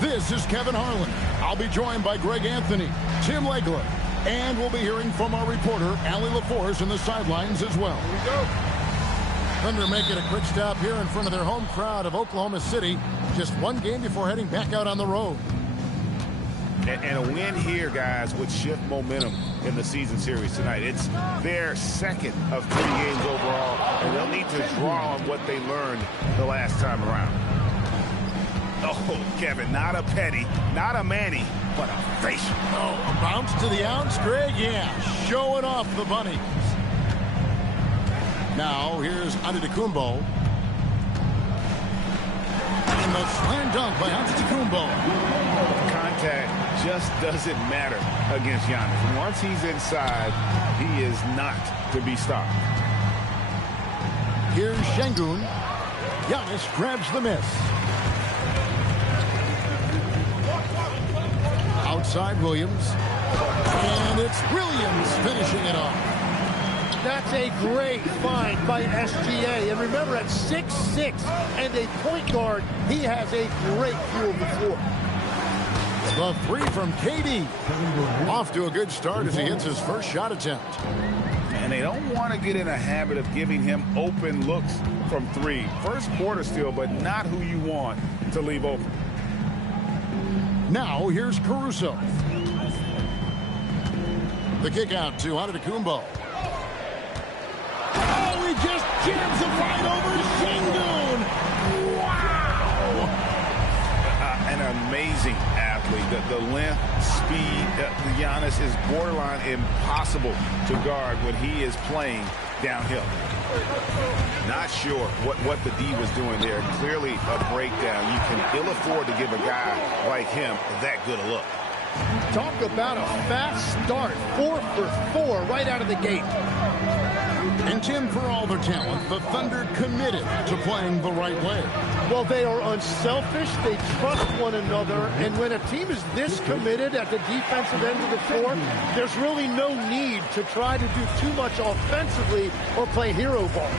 This is Kevin Harlan. I'll be joined by Greg Anthony, Tim Legler, and we'll be hearing from our reporter, Allie LaForce, in the sidelines as well. Here we go. Thunder making a quick stop here in front of their home crowd of Oklahoma City. Just one game before heading back out on the road. And a win here, guys, would shift momentum in the season series tonight. It's their second of 3 games overall, and they'll need to draw on what they learned the last time around. Oh, Kevin, not a petty, not a Manny, but a facial. Oh, a bounce to the ounce, Greg? Yeah, showing off the bunnies. Now, here's Antetokounmpo. And the slam dunk by Antetokounmpo. Contact just doesn't matter against Giannis. Once he's inside, he is not to be stopped. Here's Şengün. Giannis grabs the miss. Outside Williams. And it's Williams finishing it off. That's a great find by SGA. And remember, at 6'6" and a point guard, he has a great view of the floor. The three from KD. Off to a good start as he hits his first shot attempt. And they don't want to get in a habit of giving him open looks from 3. First quarter still, but not who you want to leave open. Now here's Caruso. The kick out to Antetokounmpo. Oh, he just jams it right over Şengün. Wow! An amazing athlete. The length, speed, Giannis is borderline impossible to guard when he is playing downhill. Not sure what the D was doing there. Clearly a breakdown. You can ill afford to give a guy like him that good a look. Talk about a fast start. 4 for 4 right out of the gate. And Tim, for all their talent, the Thunder committed to playing the right way. Well, they are unselfish. They trust one another. And when a team is this committed at the defensive end of the floor, there's really no need to try to do too much offensively or play hero ball.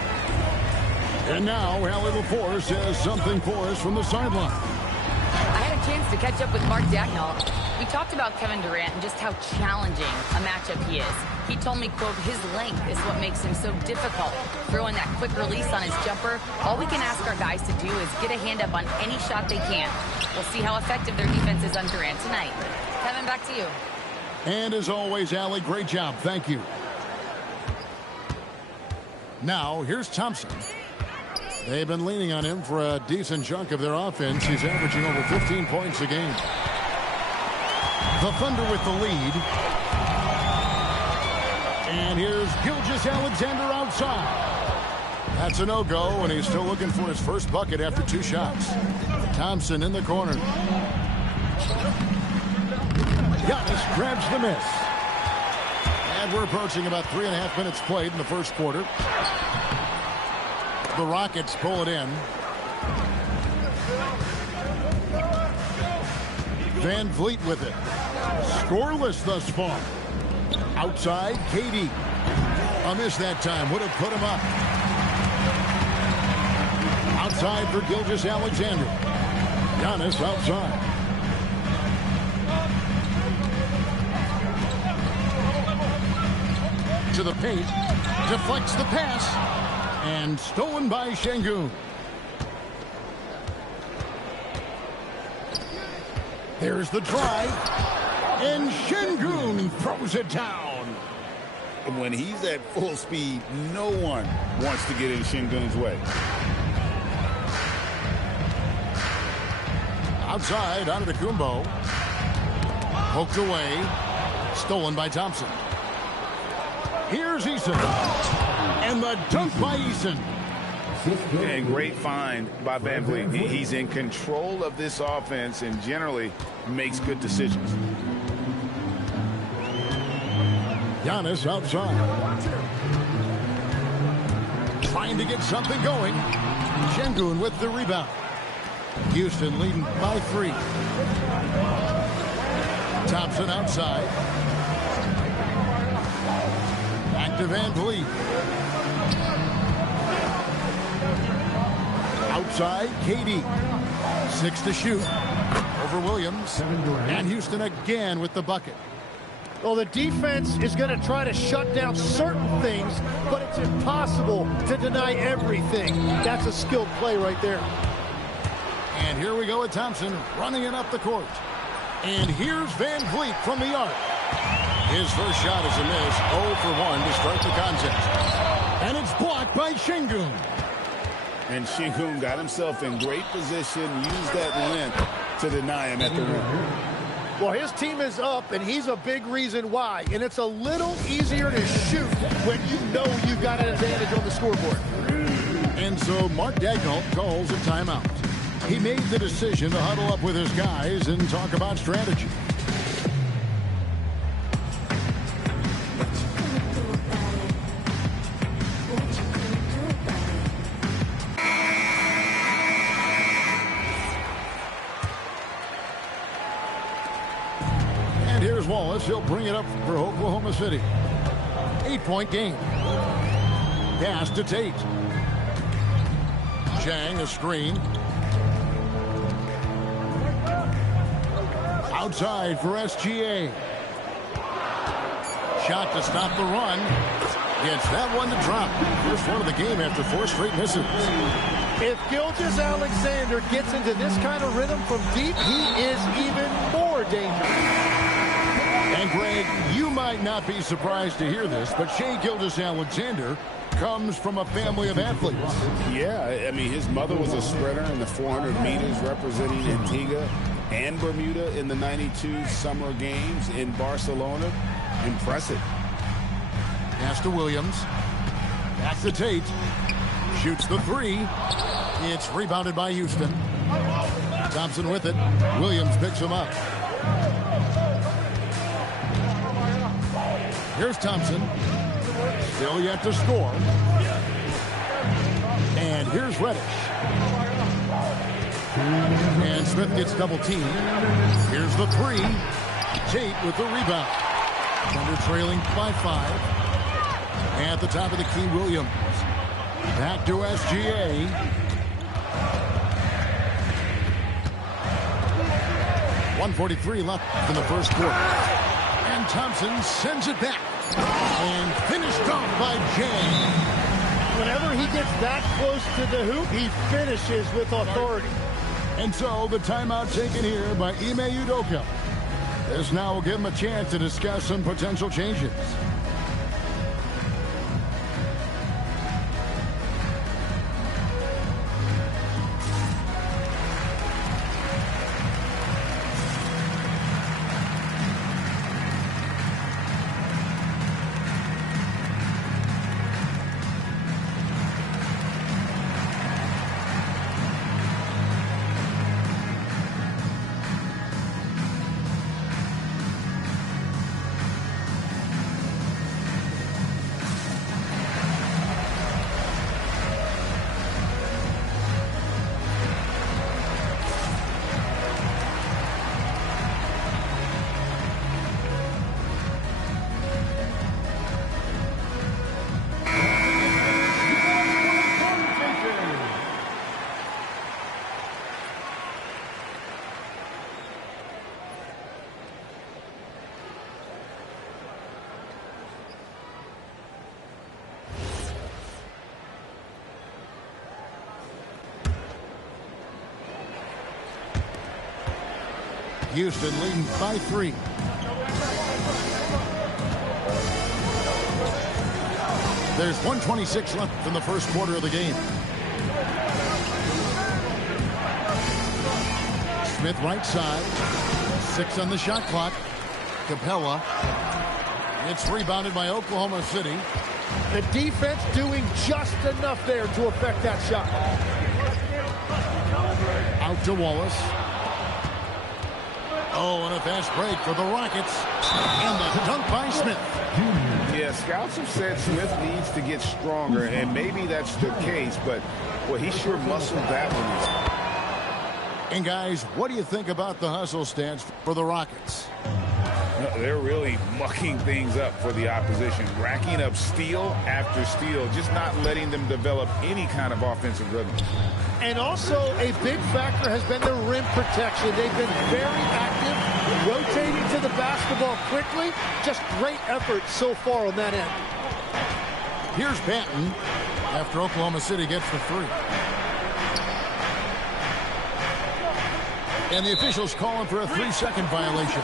And now, Allie LaForce has something for us from the sideline. I had a chance to catch up with Mark Dagnall. We talked about Kevin Durant and just how challenging a matchup he is. He told me, quote, his length is what makes him so difficult. Throwing that quick release on his jumper, all we can ask our guys to do is get a hand up on any shot they can. We'll see how effective their defense is on Durant tonight. Kevin, back to you. And as always, Allie, great job. Thank you. Now, here's Thompson. They've been leaning on him for a decent chunk of their offense. He's averaging over 15 points a game. The Thunder with the lead. And here's Gilgeous-Alexander outside. That's a no-go, and he's still looking for his first bucket after 2 shots. Thompson in the corner. Giannis grabs the miss. And we're approaching about 3.5 minutes played in the first quarter. The Rockets pull it in. Van Vliet with it. Scoreless thus far. Outside, KD. A miss that time. Would have put him up. Outside for Gilgeous-Alexander. Giannis outside. To the paint. Deflects the pass. And stolen by Şengün. There's the drive. And Şengün throws it down. When he's at full speed, no one wants to get in Şengün's way. Outside, Antetokounmpo. Poked away. Stolen by Thompson. Here's Eason. And the dunk by Eason. And great find by Van Vliet. He's in control of this offense and generally makes good decisions. Giannis outside. Trying to get something going. Şengün with the rebound. Houston leading by 3. Thompson outside. Back to Van Vliet. Outside, KD. 6 to shoot. for Williams. And Houston again with the bucket. Well, the defense is going to try to shut down certain things, but it's impossible to deny everything. That's a skilled play right there. And here we go with Thompson running it up the court. And here's Van Vliet from the arc. His first shot is a miss, 0 for 1 to start the contest. And it's blocked by Sengun. And Sengun got himself in great position, used that length to deny him at the rim. Well, his team is up, and he's a big reason why. And it's a little easier to shoot when you know you've got an advantage on the scoreboard. And so Mark Daigneault calls a timeout. He made the decision to huddle up with his guys and talk about strategy. And here's Wallace. He'll bring it up for Oklahoma City. 8-point game. Pass to Tate. Chang, a screen. Outside for SGA. Shot to stop the run. Gets that one to drop. First one of the game after 4 straight misses. If Gilgeous-Alexander gets into this kind of rhythm from deep, he is even more dangerous. And Greg, you might not be surprised to hear this, but Shai Gilgeous-Alexander comes from a family of athletes. Yeah, I mean, his mother was a sprinter in the 400 meters representing Antigua and Bermuda in the 92 Summer Games in Barcelona. Impressive. Pass to Williams. Pass to Tate. Shoots the 3. It's rebounded by Houston. Thompson with it. Williams picks him up. Here's Thompson. Still yet to score. And here's Reddish. And Smith gets double teamed. Here's the 3. Tate with the rebound. Thunder trailing by 5. At the top of the key, Williams. Back to SGA. .143 left in the first quarter. And Thompson sends it back. And finished off by Jang. Whenever he gets that close to the hoop, he finishes with authority. And so the timeout taken here by Ime Udoka. This now will give him a chance to discuss some potential changes. Houston leading by 3. There's 1:26 left in the first quarter of the game. Smith right side. 6 on the shot clock. Capella. It's rebounded by Oklahoma City. The defense doing just enough there to affect that shot. Out to Wallace. Oh, and a fast break for the Rockets. And the dunk by Smith. Yeah, scouts have said Smith needs to get stronger, and maybe that's the case, but, well, he sure muscled that one. And, guys, what do you think about the hustle stats for the Rockets? They're really mucking things up for the opposition, racking up steal after steal, just not letting them develop any kind of offensive rhythm. And also a big factor has been the rim protection. They've been very active, rotating to the basketball quickly. Just great effort so far on that end. Here's Banton after Oklahoma City gets the three. And the officials calling for a 3-second violation.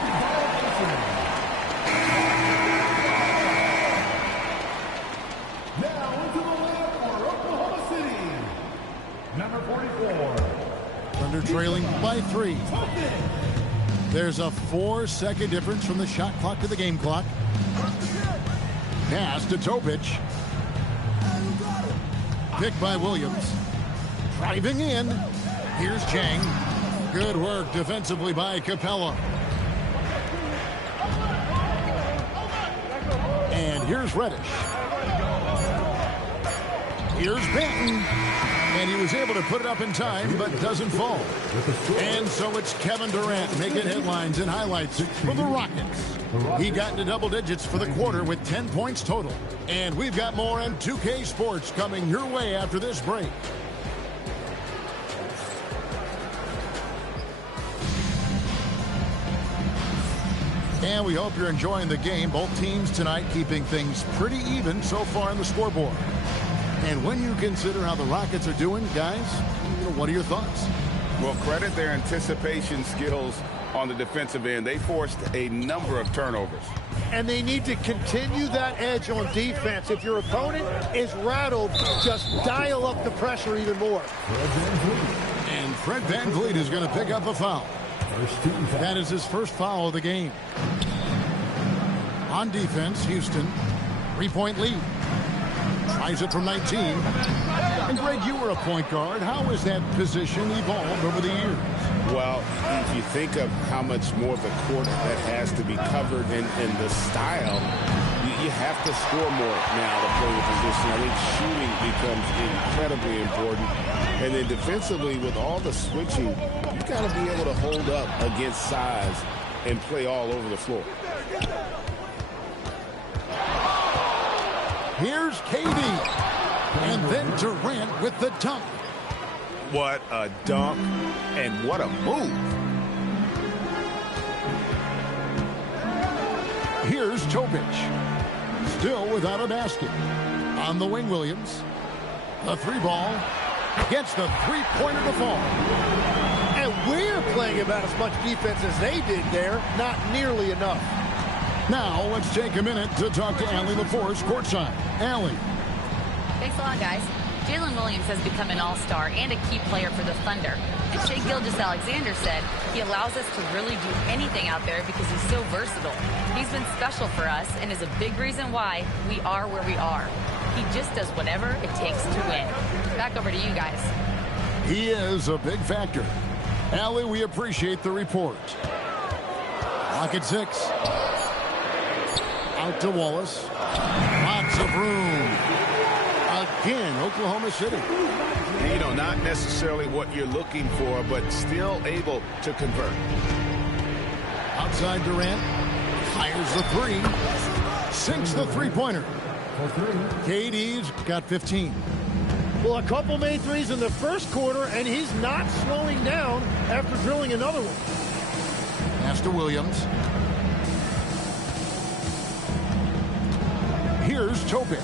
Now into the line for Oklahoma City, number 44. Thunder trailing by 3. There's a 4-second difference from the shot clock to the game clock. Pass to Topic. Picked by Williams. Driving in. Here's Chang. Good work defensively by Capella. And here's Reddish. Here's Banton. And he was able to put it up in time, but doesn't fall. And so it's Kevin Durant making headlines and highlights for the Rockets. He got into double digits for the quarter with 10 points total. And we've got more on 2K Sports coming your way after this break. And we hope you're enjoying the game. Both teams tonight keeping things pretty even so far on the scoreboard. And when you consider how the Rockets are doing, guys, what are your thoughts? Well, credit their anticipation skills on the defensive end. They forced a number of turnovers. And they need to continue that edge on defense. If your opponent is rattled, just dial up the pressure even more. And Fred VanVleet is going to pick up a foul. That is his first foul of the game. On defense, Houston, 3-point lead. Tries it from 19. And Greg, you were a point guard. How has that position evolved over the years? Well, if you think of how much more of the court that has to be covered and the style, you have to score more now to play the position. I think shooting becomes incredibly important. And then defensively, with all the switching, you got to be able to hold up against size and play all over the floor. Here's KD. And then Durant with the dunk. What a dunk and what a move. Here's Topic. Still without a basket. On the wing, Williams. The 3-ball. Gets the 3-pointer to fall. And we're playing about as much defense as they did there. Not nearly enough. Now, let's take a minute to talk to Allie LaForce courtside. Allie. Thanks a lot, guys. Jalen Williams has become an all-star and a key player for the Thunder. And Shai Gilgeous-Alexander said he allows us to really do anything out there because he's so versatile. He's been special for us and is a big reason why we are where we are. He just does whatever it takes to win. Back over to you guys. He is a big factor. Allie, we appreciate the report. Clock at 6. Out to Wallace. Lots of room. Again, Oklahoma City. You know, not necessarily what you're looking for, but still able to convert. Outside Durant. Fires the 3. Sinks the 3-pointer. KD's got 15. Well, a couple made threes in the first quarter, and he's not slowing down after drilling another one. Pass to Williams. Here's Topic.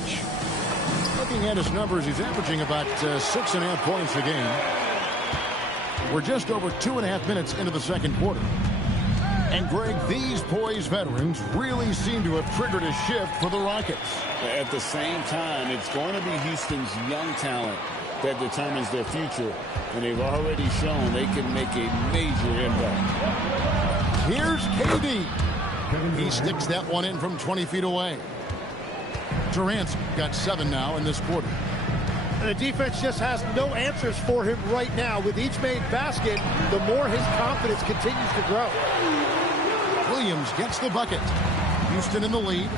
Looking at his numbers, he's averaging about 6.5 points a game. We're just over 2.5 minutes into the second quarter. And, Greg, these poised veterans really seem to have triggered a shift for the Rockets. At the same time, it's going to be Houston's young talent that determines their future. And they've already shown they can make a major impact. Here's KD. He sticks that one in from 20 feet away. Durant's got 7 now in this quarter. And the defense just has no answers for him right now. With each made basket, the more his confidence continues to grow. Williams gets the bucket. Houston in the lead.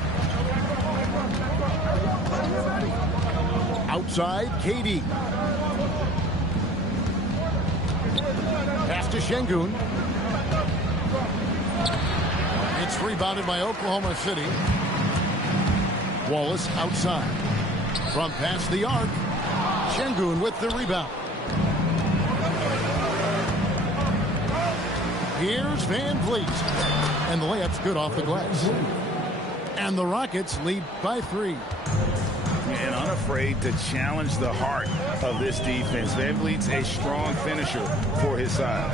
Outside, KD. Pass to Şengün. It's rebounded by Oklahoma City. Wallace outside. From past the arc. Şengün with the rebound. Here's Van Vliet. And the layup's good off the glass. And the Rockets lead by 3. And unafraid to challenge the heart of this defense. Van Vliet's a strong finisher for his size.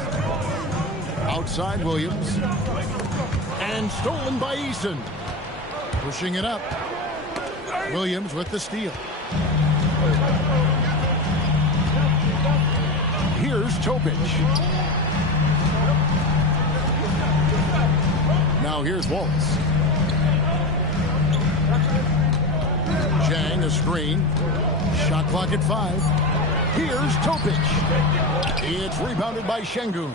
Outside Williams. And stolen by Eason. Pushing it up. Williams with the steal. Here's Topic. Now here's Wallace. Zhang, a screen. Shot clock at 5. Here's Topic. It's rebounded by Şengün.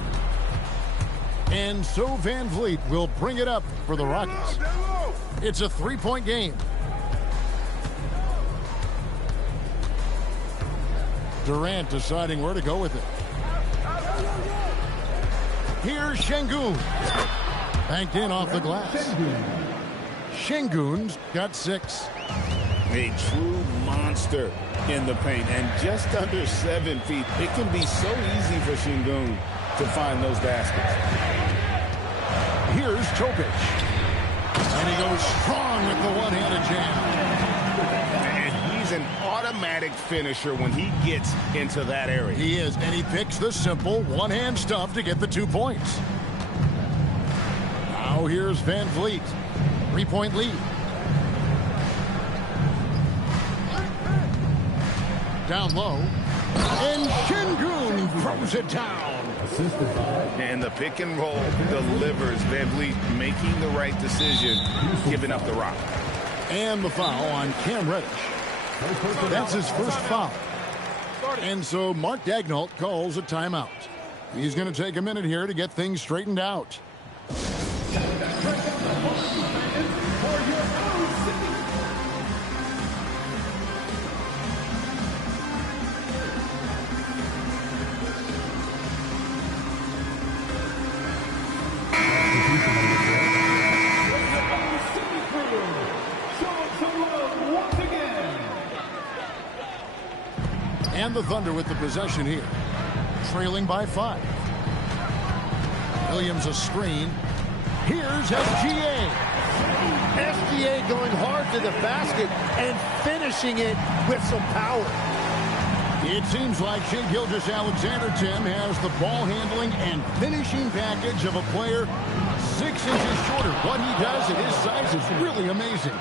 And so Van Vliet will bring it up for the Rockets. It's a 3-point game. Durant deciding where to go with it. Here's Şengün. Banked in off the glass. Şengün's got 6. A true monster in the paint, and just under 7 feet. It can be so easy for Şengün to find those baskets. Here's Topic. And he goes strong with the one-handed jam. And he's an automatic finisher when he gets into that area. He is, and he picks the simple one-hand stuff to get the 2 points. Now here's Van Vliet. 3-point lead. Down low. And Şengün throws it down. And the pick and roll delivers. Van Vliet making the right decision, giving up the rock. And the foul on Cam Reddish. That's his first foul. And so Mark Daigneault calls a timeout. He's going to take a minute here to get things straightened out. And the Thunder with the possession here. Trailing by 5. Williams a screen. Here's SGA. SGA going hard to the basket and finishing it with some power. It seems like Shai Gilgeous-Alexander, Tim, has the ball handling and finishing package of a player 6 inches shorter. What he does at his size is really amazing.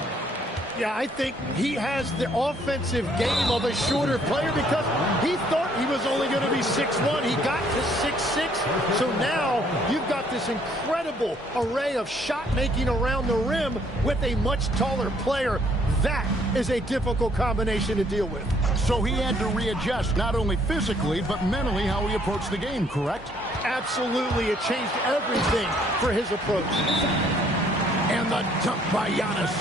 Yeah, I think he has the offensive game of a shorter player because he thought he was only going to be 6'1". He got to 6'6". So now you've got this incredible array of shot making around the rim with a much taller player. That is a difficult combination to deal with. So he had to readjust not only physically but mentally how he approached the game, correct? Absolutely. It changed everything for his approach. And the dunk by Giannis.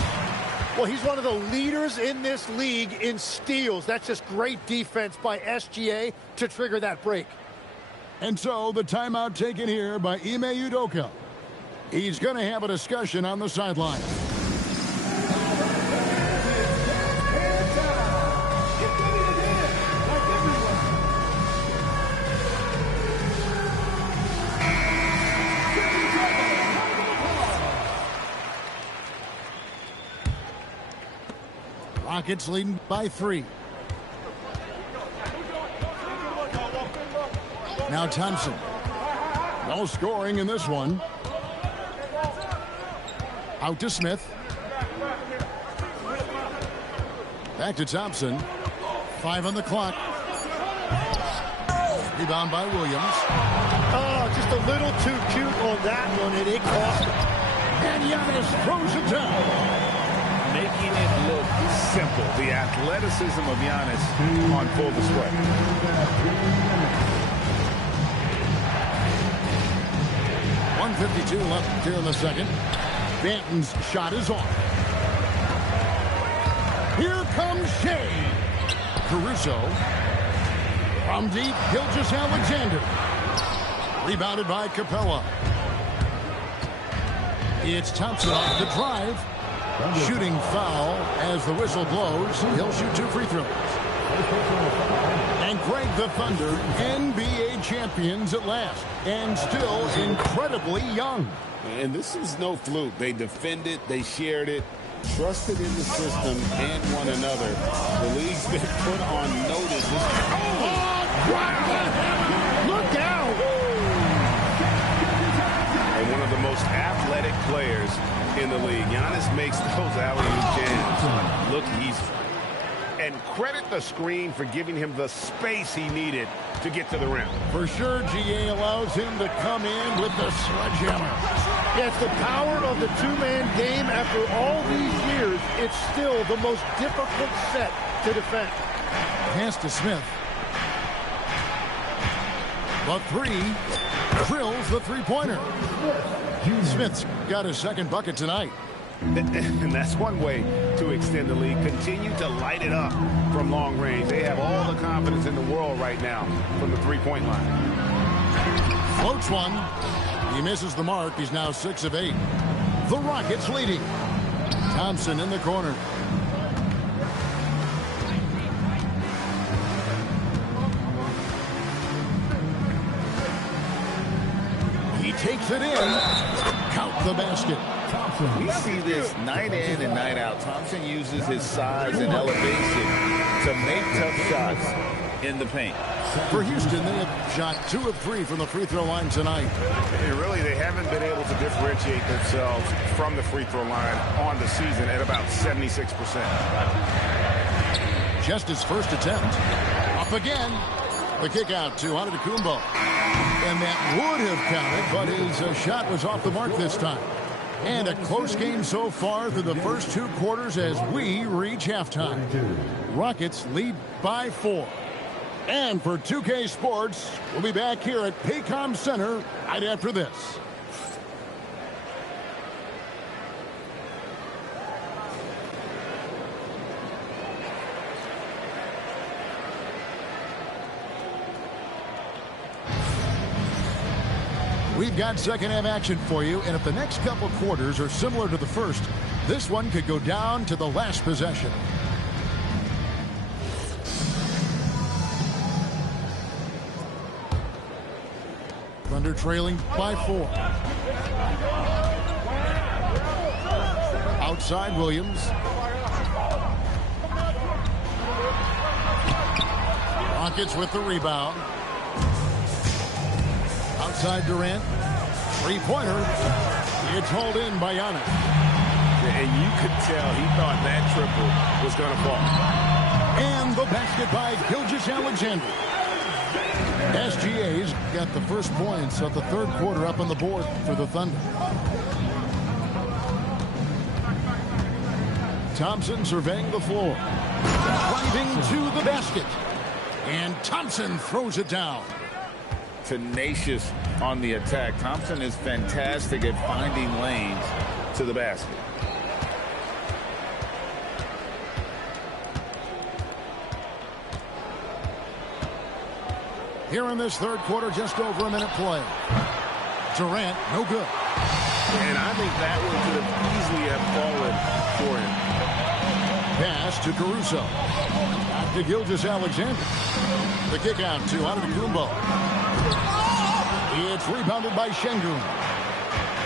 Well, he's one of the leaders in this league in steals. That's just great defense by SGA to trigger that break. And so the timeout taken here by Ime Udoka. He's going to have a discussion on the sideline. Rockets leading by 3. Now Thompson. No scoring in this one. Out to Smith. Back to Thompson. 5 on the clock. Rebound by Williams. Oh, just a little too cute on that one, and it cost him. And Giannis throws it down. Making it look simple. The athleticism of Giannis on full display. .152 left here in the second. Banton's shot is off. Here comes Shai. Caruso. From deep, Gilgeous-Alexander. Rebounded by Capella. It's Thompson off the drive. Shooting foul as the whistle blows. He'll shoot 2 free throws. And Greg, the Thunder, NBA champions at last, and still incredibly young. And this is no fluke. They defended, they shared it, trusted in the system and one another. The league's been put on notice. Look out! And one of the most athletic players in the league. Giannis makes those alley-oop jams look easy. And credit the screen for giving him the space he needed to get to the rim. For sure, GA allows him to come in with the sledgehammer. Yeah, it's the power of the two-man game. After all these years, it's still the most difficult set to defend. Pass to Smith. The 3 drills the three-pointer. Smith's got his second bucket tonight. And that's one way to extend the lead. Continue to light it up from long range. They have all the confidence in the world right now from the three-point line. Floats one. He misses the mark. He's now 6 of 8. The Rockets leading. Thompson in the corner. He takes it in. Count the basket. We see this night in and night out. Thompson uses his size and elevation to make tough shots in the paint. For Houston, they have shot 2 of 3 from the free throw line tonight. And really, they haven't been able to differentiate themselves from the free throw line on the season at about 76%. Just his first attempt. Up again. The kick out to Antetokounmpo. And that would have counted, but his shot was off the mark this time. And a close game so far through the first 2 quarters as we reach halftime. Rockets lead by 4. And for 2K Sports, we'll be back here at Paycom Center right after this. We've got second half action for you, and if the next couple quarters are similar to the first, this one could go down to the last possession. Thunder trailing by 4. Outside Williams. Rockets with the rebound. Outside Durant. Three-pointer. It's hauled in by Giannis. And you could tell he thought that triple was going to fall. And the basket by Gilgeous-Alexander. SGA's got the first points of the third quarter up on the board for the Thunder. Thompson surveying the floor. Driving to the basket. And Thompson throws it down. Tenacious on the attack. Thompson is fantastic at finding lanes to the basket. Here in this third quarter, just over a minute play. Durant, no good. And I think that one could have easily have fallen for him. Pass to Caruso. Back to Gilgeous-Alexander. The kick out to Antetokounmpo. It's rebounded by Şengün.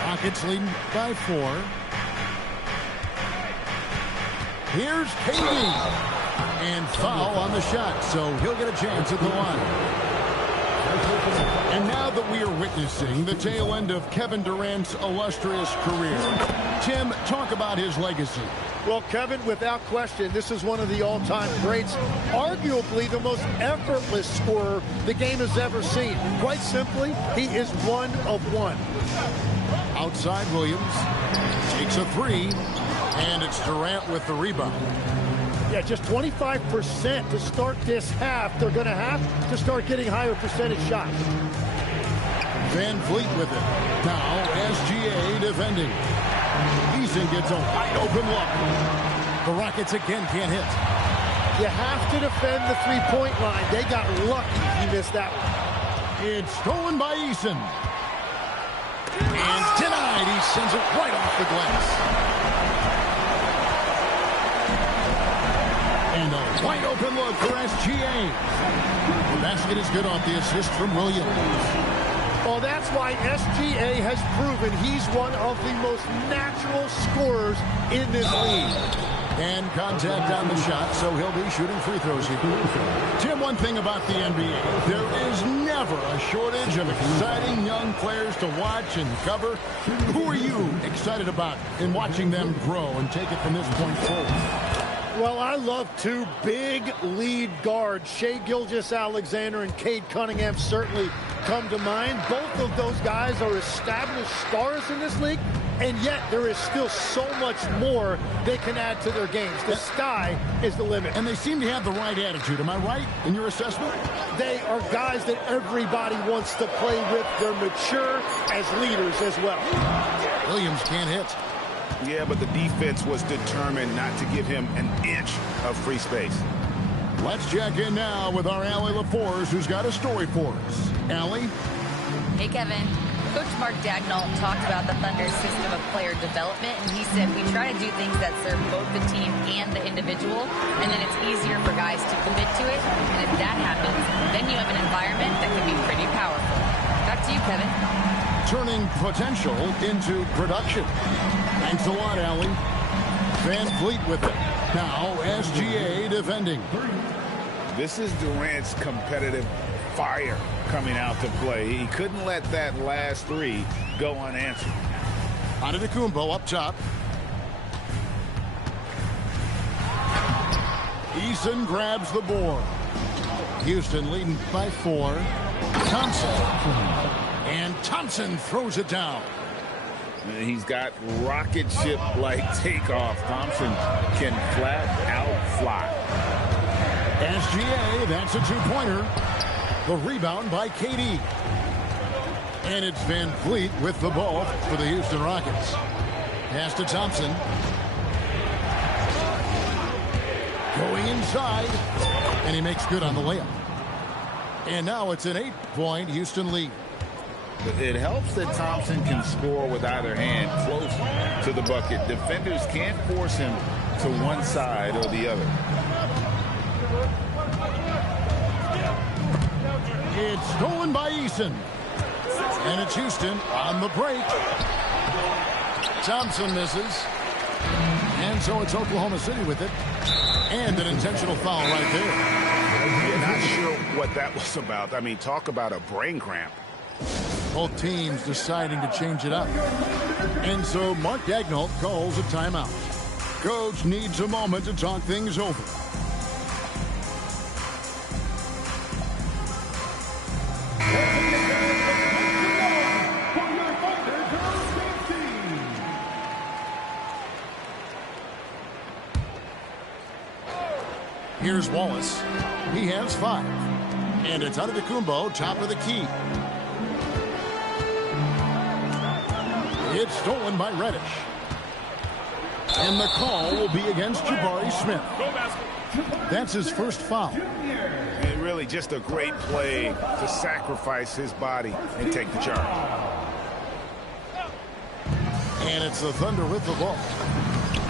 Rockets leading by 4. Here's KD. And foul on the shot, so he'll get a chance at the line. And now that we are witnessing the tail end of Kevin Durant's illustrious career, Tim, talk about his legacy. Well, Kevin, without question, this is one of the all-time greats, arguably the most effortless scorer the game has ever seen. Quite simply, he is one of one. Outside Williams takes a 3, and it's Durant with the rebound. Yeah, just 25% to start this half. They're going to have to start getting higher percentage shots. Van Vliet with it. Now SGA defending. Eason gets a wide open look. The Rockets again can't hit. You have to defend the three-point line. They got lucky he missed that one. It's stolen by Eason. And Denied. He sends it right off the glass. And a wide open look for SGA. The basket is good off the assist from Williams. Well, that's why SGA has proven he's one of the most natural scorers in this league. And contact on the shot, so he'll be shooting free throws here. Tim, one thing about the NBA, there is never a shortage of exciting young players to watch and cover. Who are you excited about in watching them grow and take it from this point forward? Well, I love two big lead guards. Shai Gilgeous-Alexander and Cade Cunningham certainly come to mind. Both of those guys are established stars in this league, and yet there is still so much more they can add to their games. The sky is the limit. And they seem to have the right attitude. Am I right in your assessment? They are guys that everybody wants to play with. They're mature as leaders as well. Williams can't hit. Yeah, but the defense was determined not to give him an inch of free space. Let's check in now with our Allie LaForce, who's got a story for us. Allie? Hey, Kevin. Coach Mark Daigneault talked about the Thunder's system of player development, and he said we try to do things that serve both the team and the individual, and then it's easier for guys to commit to it. And if that happens, then you have an environment that can be pretty powerful. Back to you, Kevin. Turning potential into production. Thanks a lot, Allie. Van Vliet with it. Now, SGA defending. This is Durant's competitive fire coming out to play. He couldn't let that last three go unanswered. Antetokounmpo up top. Eason grabs the board. Houston leading by 4. Thompson. And Thompson throws it down. He's got rocket ship-like takeoff. Thompson can flat out fly. SGA, that's a two-pointer. The rebound by KD. And it's Van Vliet with the ball for the Houston Rockets. Pass to Thompson. Going inside. And he makes good on the layup. And now it's an 8-point Houston lead. It helps that Thompson can score with either hand close to the bucket. Defenders can't force him to one side or the other. It's stolen by Eason. And it's Houston on the break. Thompson misses. And so it's Oklahoma City with it. And an intentional foul right there. Yeah, not sure what that was about. I mean, talk about a brain cramp. Both teams deciding to change it up. And so Mark Daigneault calls a timeout. Coach needs a moment to talk things over. Here's Wallace. He has 5. And it's Antetokounmpo, top of the key. It's stolen by Reddish. And the call will be against Jabari Smith. That's his first foul. And really just a great play to sacrifice his body and take the charge. And it's the Thunder with the ball.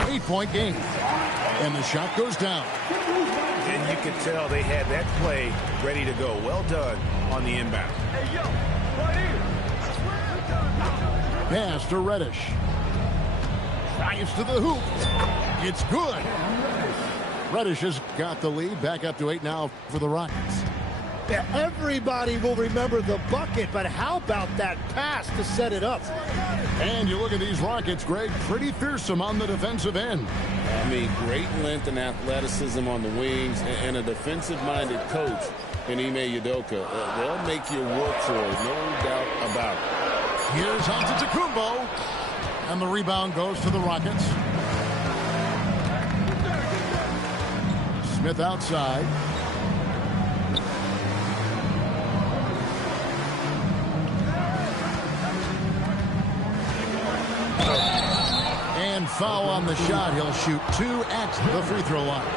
8-point game. And the shot goes down. And you could tell they had that play ready to go. Well done on the inbound. Hey, yo, right here. Pass to Reddish. Drives to the hoop. It's good. Reddish has got the lead. Back up to 8 now for the Rockets. Yeah, everybody will remember the bucket, but how about that pass to set it up? And you look at these Rockets, Greg, pretty fearsome on the defensive end. I mean, great length and athleticism on the wings, and a defensive-minded coach in Ime Udoka. They'll make you work for it, no doubt about it. Here's Antetokounmpo. And the rebound goes to the Rockets. Smith outside. And foul on the shot. He'll shoot 2 at the free throw line.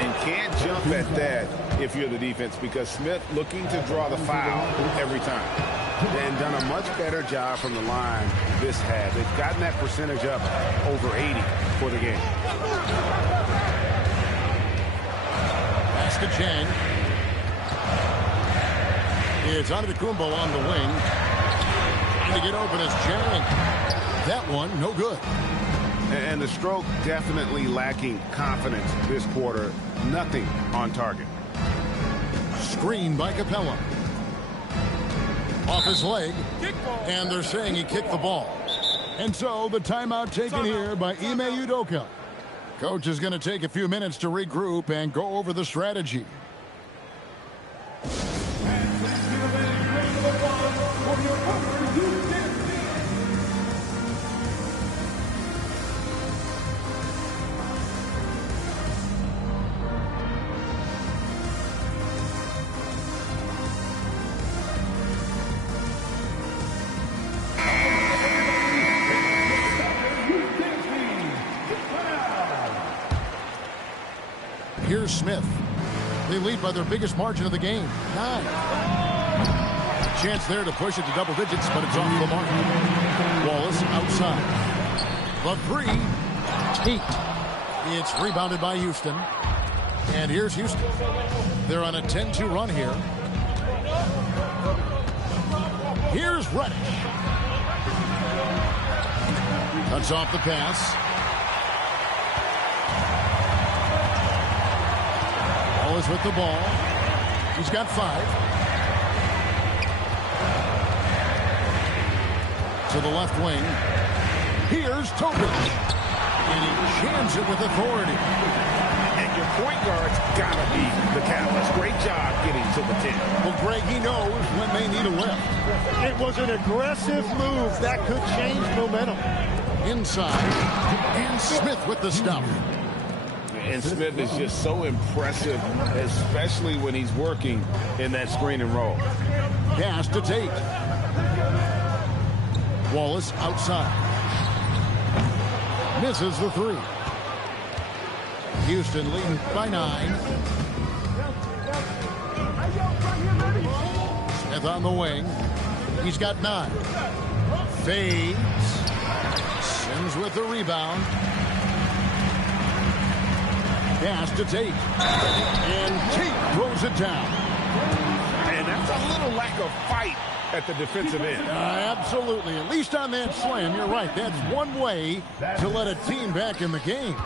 And can't jump at that if you're the defense, because Smith looking to draw the foul every time. and done a much better job from the line this half. They've gotten that percentage up over 80 for the game. Pass to Chang. It's Antetokounmpo on the wing. Trying to get open is Chang. That one, no good. And the stroke definitely lacking confidence this quarter. Nothing on target. Screen by Capella. Off his leg. And they're saying he kicked the ball. And so the timeout taken here by Ime Udoka. Coach is going to take a few minutes to regroup and go over the strategy. Here's Smith. They lead by their biggest margin of the game, 9. Chance there to push it to double digits, but it's off the mark. Wallace outside. The 3. Tate. It's rebounded by Houston. And here's Houston. They're on a 10-2 run here. Here's Reddish. Cuts off the pass. Wallace with the ball. He's got 5. To the left wing. Here's Topic. And he jams it with authority. And your point guard's got to be the catalyst. Great job getting to the 10. Well, Greg, he knows when they need a lift. It was an aggressive move that could change momentum. Inside. And Smith with the stuff. And Smith is just so impressive, especially when he's working in that screen and roll. Pass to Tate. Wallace outside. Misses the 3. Houston leading by 9. Smith on the wing. He's got 9. Fades. Sims with the rebound. Pass to Tate. And Tate throws it down. And that's a little lack of fight at the defensive end. Absolutely. At least on that slam, you're right. That's one way to let a team back in the game.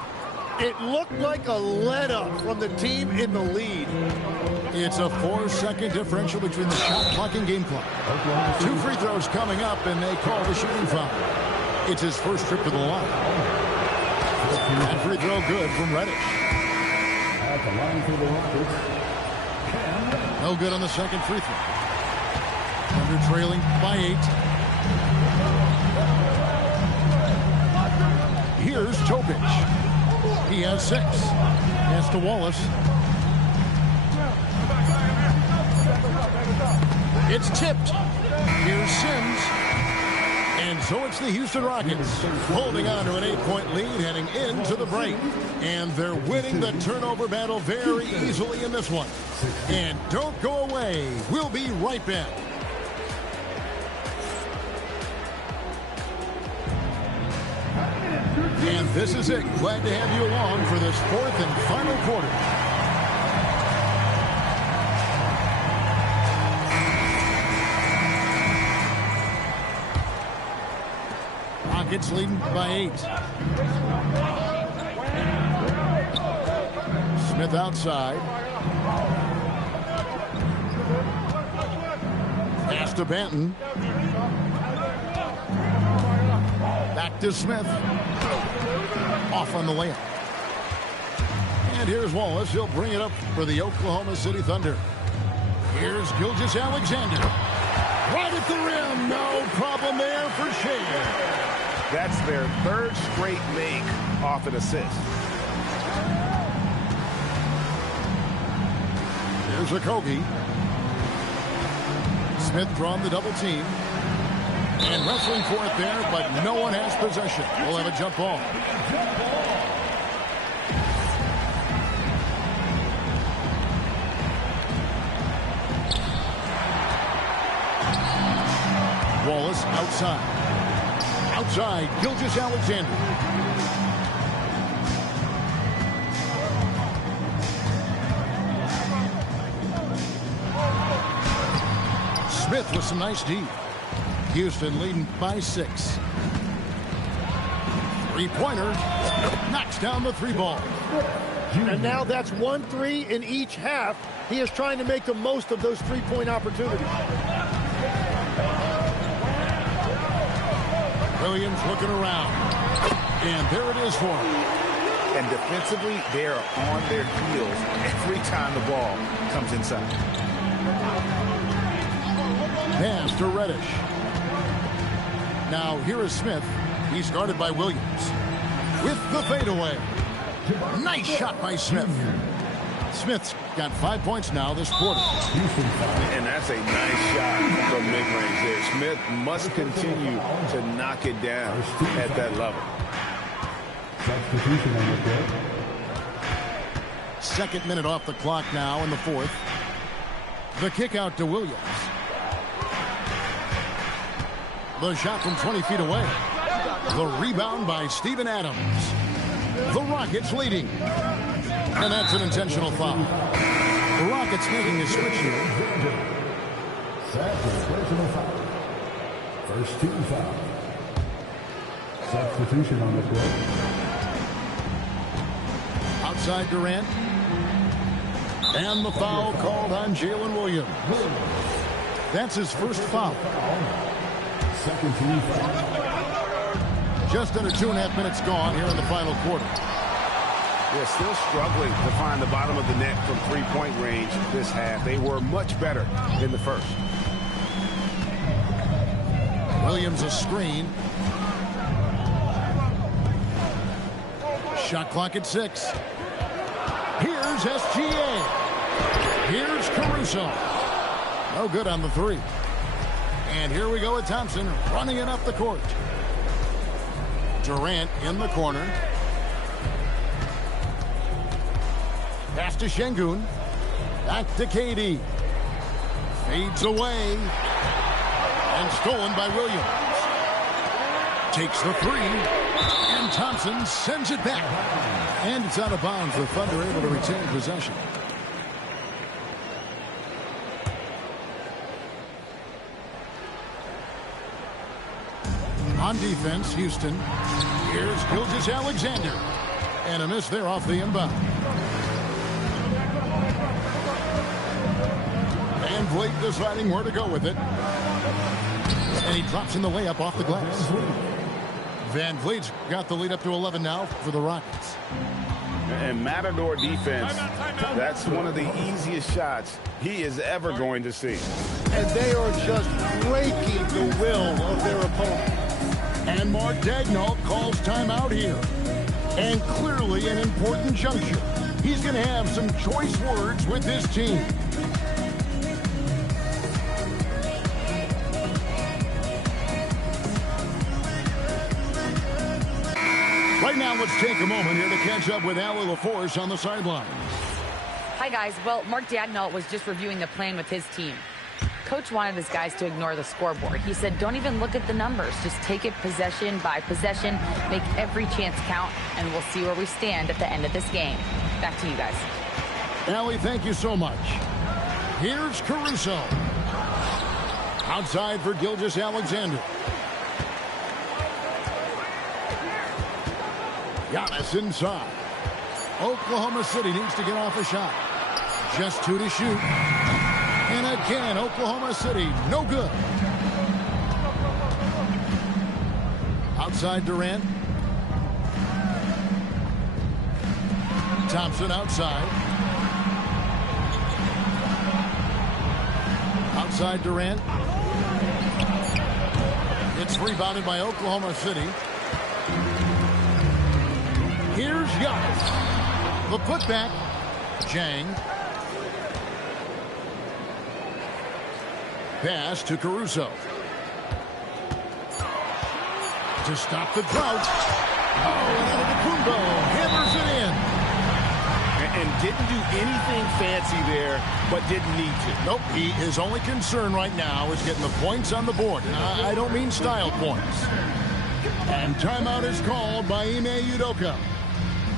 It looked like a let-up from the team in the lead. It's a 4-second differential between the shot clock and game clock. 2 free throws coming up, and they call the shooting foul. It's his first trip to the line. That free throw good from Reddish. At the line for the Rockets, No good on the second free throw. Thunder trailing by 8. Here's Topic. He has 6. Pass to Wallace. It's tipped. Here's Sims. And so it's the Houston Rockets holding on to an 8-point lead heading into the break. And they're winning the turnover battle very easily in this one. And don't go away. We'll be right back. And this is it. Glad to have you along for this 4th and final quarter. Rockets leading by 8. Smith outside. Pass to Banton. Back to Smith. Off on the layup. And here's Wallace. He'll bring it up for the Oklahoma City Thunder. Here's Gilgeous-Alexander. Right at the rim. No problem there for Shea. That's their 3rd straight make off an assist. Here's Okogie. Smith drawn the double team. And wrestling for it there, but no one has possession. We'll have a jump ball. Wallace outside. Outside, Gilgeous-Alexander. Smith with some nice D. Houston leading by 6. Three-pointer. Knocks down the 3-ball. And now that's 1-3 in each half. He is trying to make the most of those 3-point opportunities. Williams looking around. And there it is for him. And defensively, they are on their heels every time the ball comes inside. Pass to Reddish. Now here is Smith. He's guarded by Williams. With the fadeaway. Nice shot by Smith. Smith's got 5 points now this quarter. And that's a nice shot from mid-range there. Smith must continue to knock it down at that level. Substitution on the court. Second minute off the clock now in the 4th. The kick out to Williams. The shot from 20 feet away. The rebound by Steven Adams. The Rockets leading. And that's an intentional foul. The Rockets making a switch here. Second personal foul. First team foul. Substitution on the court. Outside Durant. And the foul called on Jalen Williams. That's his first foul. Second team foul. Just under 2.5 minutes gone here in the final quarter. They're still struggling to find the bottom of the net from three-point range this half. They were much better in the first. Williams a screen. Shot clock at 6. Here's SGA. Here's Caruso. No good on the 3. And here we go with Thompson running it up the court. Durant in the corner. Pass to Şengün. Back to KD. Fades away. And stolen by Williams. Takes the 3. And Thompson sends it back. And it's out of bounds. The Thunder able to retain possession. On defense, Houston. Here's Gilgeous-Alexander. And a miss there off the inbound. Van Vliet deciding where to go with it. And he drops in the layup off the glass. Van Vliet's got the lead up to 11 now for the Rockets. And Matador defense, that's one of the easiest shots he is ever going to see. And they are just breaking the will of their opponent. And Mark Daigneault calls timeout here. And clearly an important juncture. He's going to have some choice words with his team. Right now, let's take a moment here to catch up with Allie LaForce on the sideline. Hi, guys. Well, Mark Daigneault was just reviewing the plan with his team. Coach wanted his guys to ignore the scoreboard. He said, don't even look at the numbers. Just take it possession by possession, make every chance count, and we'll see where we stand at the end of this game. Back to you guys. Allie, thank you so much. Here's Caruso. Outside for Gilgeous-Alexander. Giannis inside. Oklahoma City needs to get off a shot. Just 2 to shoot. And again, Oklahoma City, no good. Outside Durant. Thompson outside. Outside Durant. It's rebounded by Oklahoma City. Here's Giannis. The putback. Jang. Pass to Caruso. To stop the drought. Oh, and Antetokounmpo hammers it in. And didn't do anything fancy there, but didn't need to. Nope, his only concern right now is getting the points on the board. And I don't mean style points. And timeout is called by Ime Udoka.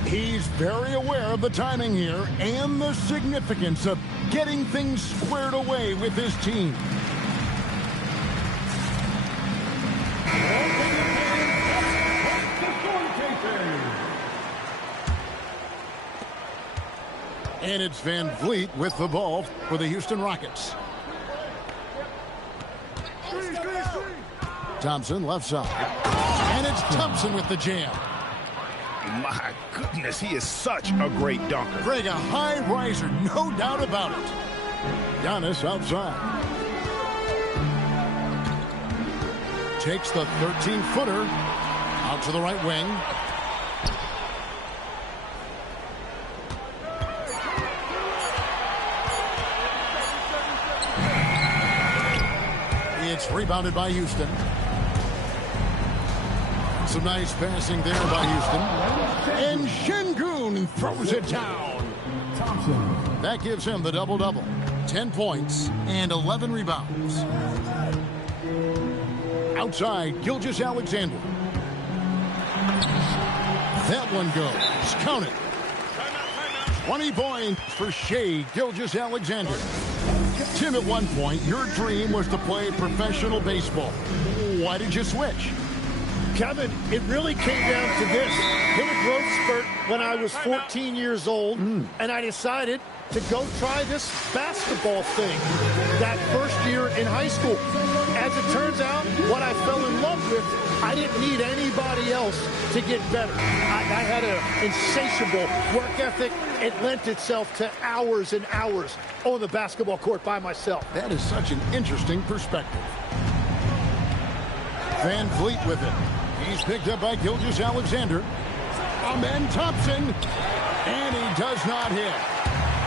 He's very aware of the timing here and the significance of getting things squared away with his team. And it's Van Vliet with the ball for the Houston Rockets. Thompson left side. And it's Thompson with the jam. My goodness, he is such a great dunker. Greg, a high riser, no doubt about it. Giannis outside. Takes the 13-footer out to the right wing. It's rebounded by Houston. Some nice passing there by Houston. And Şengün throws it down. Thompson. That gives him the double-double. 10 points and 11 rebounds. Outside, Gilgeous-Alexander. That one goes. Count it. 20 points for Shai Gilgeous-Alexander. Tim, at one point, your dream was to play professional baseball. Why did you switch? Kevin, it really came down to this. Hit a growth spurt when I was 14 years old, and I decided to go try this basketball thing that first year in high school. As it turns out, what I fell in love with, I didn't need anybody else to get better. I had an insatiable work ethic. It lent itself to hours and hours on the basketball court by myself. That is such an interesting perspective. Van Vliet with it. He's picked up by Gilgeous-Alexander. And Thompson. And he does not hit.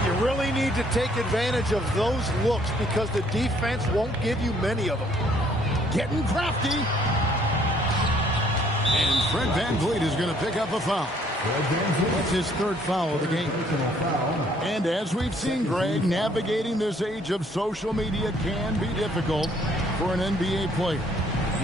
You really need to take advantage of those looks because the defense won't give you many of them. Getting crafty. And Fred Van Vliet is going to pick up a foul. That's his third foul of the game. And as we've seen, Greg, navigating this age of social media can be difficult for an NBA player.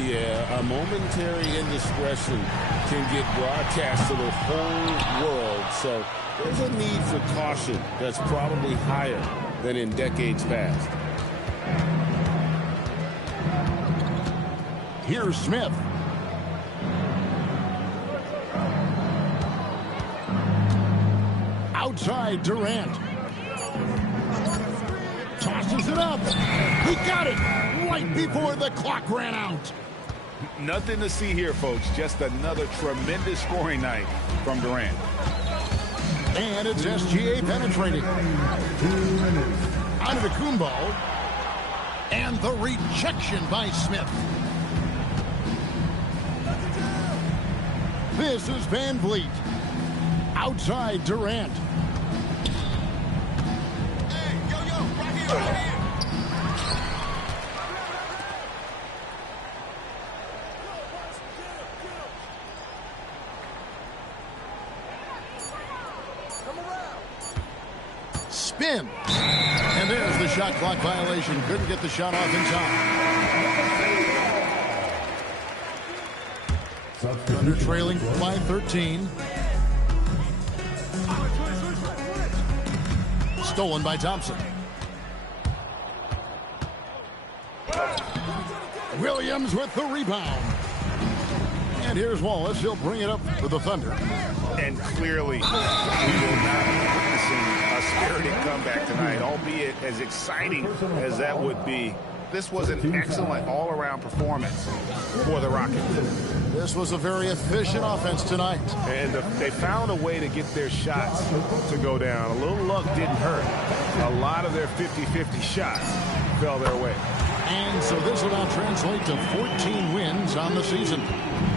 Yeah, a momentary indiscretion can get broadcast to the whole world. So there's a need for caution that's probably higher than in decades past. Here's Smith. Outside, Durant. Tosses it up. He got it right before the clock ran out. Nothing to see here, folks. Just another tremendous scoring night from Durant. And it's SGA penetrating. Antetokounmpo. And the rejection by Smith. This is Van Vliet. Outside, Durant. Hey, yo, right here, right here. Spin. And there's the shot clock violation. Couldn't get the shot off in time. Thunder trailing by 13. Stolen by Thompson. Williams with the rebound. And here's Wallace. He'll bring it up for the Thunder. And clearly, we will not be witnessing a spirited comeback tonight, albeit as exciting as that would be. This was an excellent all-around performance for the Rockets. This was a very efficient offense tonight. And they found a way to get their shots to go down. A little luck didn't hurt. A lot of their 50-50 shots fell their way. And so this will now translate to 14 wins on the season.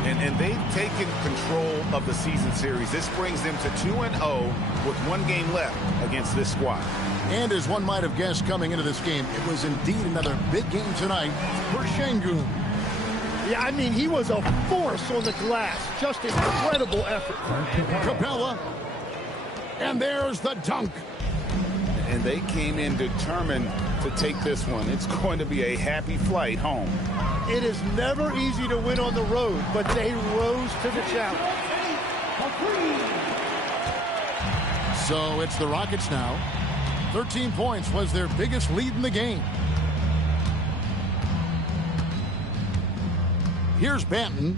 And they've taken control of the season series. This brings them to 2-0 with one game left against this squad. And as one might have guessed coming into this game, it was indeed another big game tonight for Şengün. Yeah, I mean, he was a force on the glass. Just incredible effort. Capella. And there's the dunk. And they came in determined to take this one. It's going to be a happy flight home. It is never easy to win on the road, but they rose to the challenge. So it's the Rockets now. 13 points was their biggest lead in the game. Here's Banton.